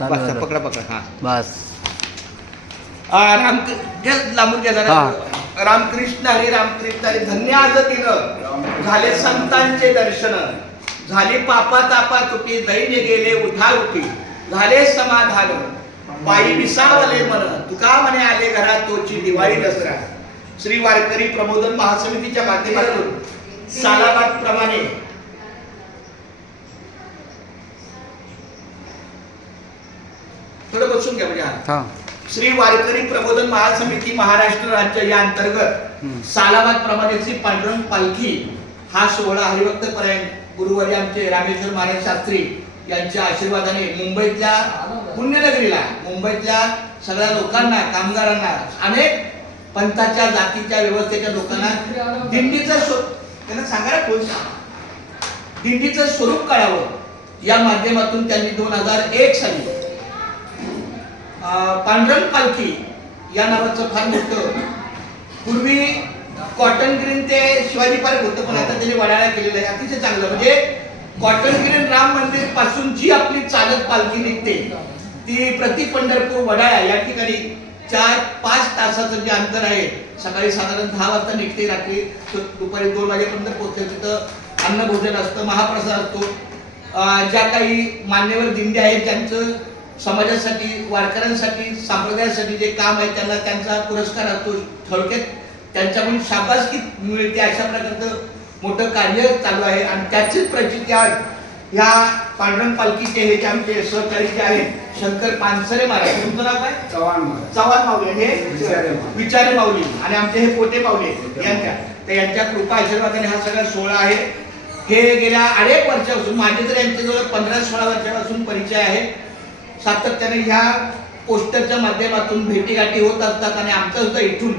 बस. पकडा पकडा हा. बस. आ, राम घ्या, लांबून घ्या जरा रामकृष्ण हरी रामकृष्ण हरी धन्य आज दिन झाले संतांचे दर्शन. झाली पापा तापा तुटी दैन्य गेले उठा उठी झाले समाधान. पायी विसावले मन. तुका म्हणे आले घरात तोची दिवाळी दसरा. श्री वारकरी प्रबोधन महासमितीच्या माध्यमातून. सालाबाद प्रमाणे. थोडं बसून घ्या म्हणजे श्री वारकरी प्रबोधन महासमिती महाराष्ट्र राज्य या अंतर्गत. सालाबाद प्रमाणेची पांडुरंग पालखी हा सोहळा हरिभक्त परायण गुरुवारी आमचे रामेश्वर महाराज शास्त्री यांच्या आशीर्वादाने मुंबईतल्या पुण्यनगरीला मुंबईतल्या सगळ्या लोकांना कामगारांना अनेक पंथाच्या जातीच्या व्यवस्थेच्या लोकांना दिंडीचं त्यांना सांगा ना कोण? दिंडीचं स्वरूप कळावं. या माध्यमातून त्यांनी दोन हजार एक साली पांढरंग पालखी या नावाचं फार मोठं. पूर्वी कॉटन ग्रीन ते शिवाजी पार्क होतं पण आता त्याने वडाळा केलेलं आहे. अतिशय चांगलं. म्हणजे कॉटन ग्रीन राम मंदिरपासून जी आपली चालत पालखी निघते ती प्रति पंढरपूर वडाळा या ठिकाणी चार पाच तासाचं जे अंतर आहे सकाळी साधारण दहा वाजता निघते रात्री दुपारी दोन वाजेपर्यंत पोहोचते. तिथं अन्न भोजन असतं महाप्रसाद असतो. ज्या काही मान्यवर दिंडे आहेत त्यांचं समाजासाठी वारकऱ्यांसाठी संप्रदायासाठी जे काम आहे त्यांना त्यांचा पुरस्कार असतो. थोडक्यात त्यांच्याकडून शाबासकी मिळते अशा प्रकारचं मोठं कार्य चालू आहे. आणि त्याचीच प्रचिती आज ह्या पांडुरंग पालखीचे हे जे आमचे सहकारी जे आहेत शंकर पानसरे महाराज. तुमचं नाव काय? चव्हाण चव्हाण माऊली. हे. विचारे माऊली. आणि आमचे हे पोटे माऊली यांच्या. तर यांच्या कृपा आशीर्वादाने हा सगळा सोहळा आहे. हे गेल्या अनेक वर्षापासून माझे तर यांच्याजवळ पंधरा सोळा वर्षापासून परिचय आहे. सातत्याने ह्या पोस्टरच्या माध्यमातून भेटीगाठी होत असतात आणि आमचं सुद्धा इथून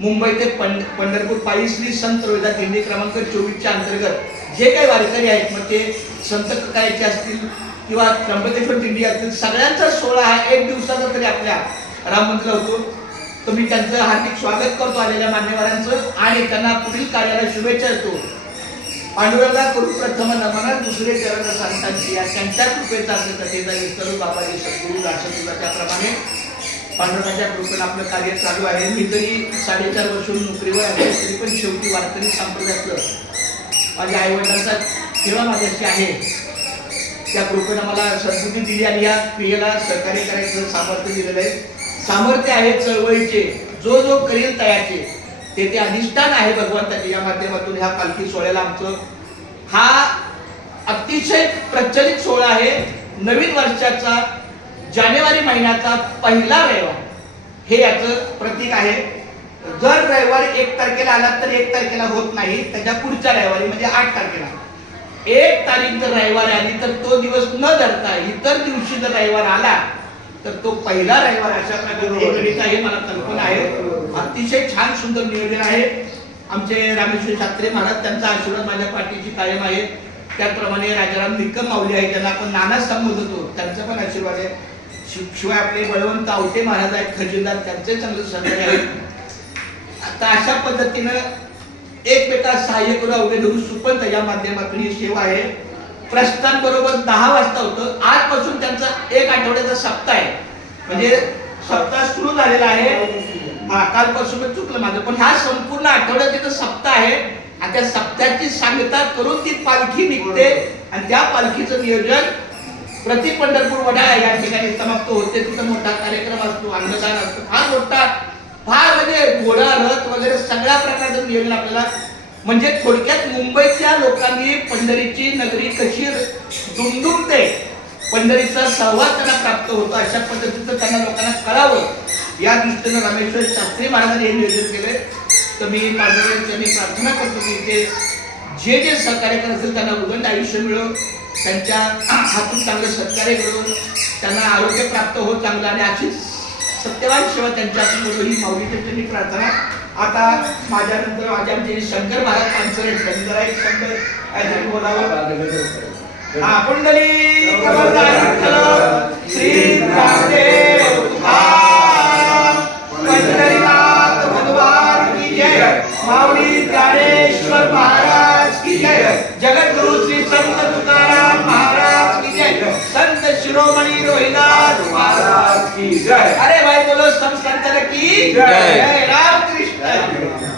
मुंबई ते पंढ पंढरपूर पायी श्री संत रोहिदा दिंडी क्रमांक चोवीसच्या अंतर्गत जे काही वारकरी आहेत मग ते संत कायचे असतील किंवा त्र्यंबकेश्वर दिंडी असतील सगळ्यांचा सोहळा हा एक दिवसाचा तरी आपल्या राम मंदिरात होतो. तर मी त्यांचं हार्दिक स्वागत करतो आलेल्या मान्यवरांचं आणि त्यांना पुढील कार्याला शुभेच्छा देतो. पांडुरंगा करू प्रथम नमना दुसरे चरण संतांची. या त्यांच्या कृपेचा कथेचा विस्तारू बाबाजी सद्गुरू राष्ट्रपती त्याप्रमाणे पांडुरंगाच्या कृपेनं आपलं कार्य चालू आहे. मी तरी साडेचार वर्षून नोकरीवर आहे. तरी पण शेवटी वारकरी संप्रदायातलं माझ्या आईवडिलांचा सेवा माझ्याशी आहे. त्या कृपेनं मला सद्बुद्धी दिली आणि या क्रियेला सहकार्य करायचं सामर्थ्य दिलेलं आहे. सामर्थ्य आहे चळवळीचे. जो जो करेल तयाचे. ते ते अधिष्ठान आहे भगवंताचे या माध्यमातून ह्या पालखी सोहळ्याला आमचं. हा अतिशय प्रचलित सोहळा आहे. नवीन वर्षाचा जानेवारी महिन्याचा पहिला रविवार. हे याचं प्रतीक आहे. जर रविवारी एक तारखेला आला तर एक तारखेला होत नाही. त्याच्या पुढच्या रविवारी म्हणजे आठ तारखेला. एक तारीख जर रविवारी आली तर तो दिवस न धरता इतर दिवशी जर रविवार आला तर तो पहिला रविवार अशा प्रकारे हे मला कल्पना आहे. अतिशय छान सुंदर नियोजन आहे. आमचे रामेश्वर शास्त्री महाराज त्यांचा आशीर्वाद माझ्या पाठीची कायम आहे. त्याचप्रमाणे राजाराम निकम माऊली आहे त्यांना आपण नाना संबोधतो त्यांचा पण आशीर्वाद आहे. शिवाय आपले बळवंत आवटे महाराज आहेत खजिनदार त्यांचे चांगले सहकार्य आहे आता अशा पद्धतीनं एकमेकास सहाय्य करू अवघे धरू सुपंत या माध्यमातून ही सेवा आहे. प्रस्थान बरोबर दहा वाजता होतं. आजपासून त्यांचा एक आठवड्याचा सप्ताह आहे. म्हणजे सप्ताह सुरू झालेला आहे. हा कालपासून चुकलं माझं. पण हा संपूर्ण आठवड्यात तिथं सप्ताह आहे. आणि त्या सप्ताहाची सांगता करून ती पालखी निघते. आणि त्या पालखीचं नियोजन प्रति पंढरपूर वडाळा या ठिकाणी समाप्त होते. तिथं मोठा कार्यक्रम असतो अन्नदान असतो. फार मोठा फार म्हणजे घोडा रथ वगैरे सगळ्या प्रकारचं नियोजन आपल्याला म्हणजे थोडक्यात मुंबईच्या लोकांनी पंढरीची नगरी कशी दुमदुमते पंढरीचा सहवास त्यांना प्राप्त होतो अशा पद्धतीचं त्यांना लोकांना कळावं. या दृष्टीनं रामेश्वर शास्त्री महाराजांनी हे नियोजन केले. तर मी पांडुरंगांनी प्रार्थना करतो की ते जे जे सहकार्य करत असेल त्यांना उदंड आयुष्य मिळो. त्यांच्या हातून चांगलं सत्कार्य घडवून त्यांना आरोग्य प्राप्त हो चांगलं आणि अशीच सत्यवान सेवा त्यांच्या हातून ही माऊली त्यांनी प्रार्थना. आता माझ्यानंतर माझ्या आमचे शंकर महाराज पानसरे आहेत. त्यांनी जरा एक शब्द काहीतरी बोलावं? हा कुंडली श्री रामदेव तुकाराम, पंढरीनाथ भगवान की जय. माऊली ज्ञानेश्वर महाराज की जय. जगद्गुरु श्री संत तुकाराम महाराज की जय. संत शिरोमणी गोविंदनाथ महाराज की जय. अरे भाई बोलो सब संतन की जय. Obrigado.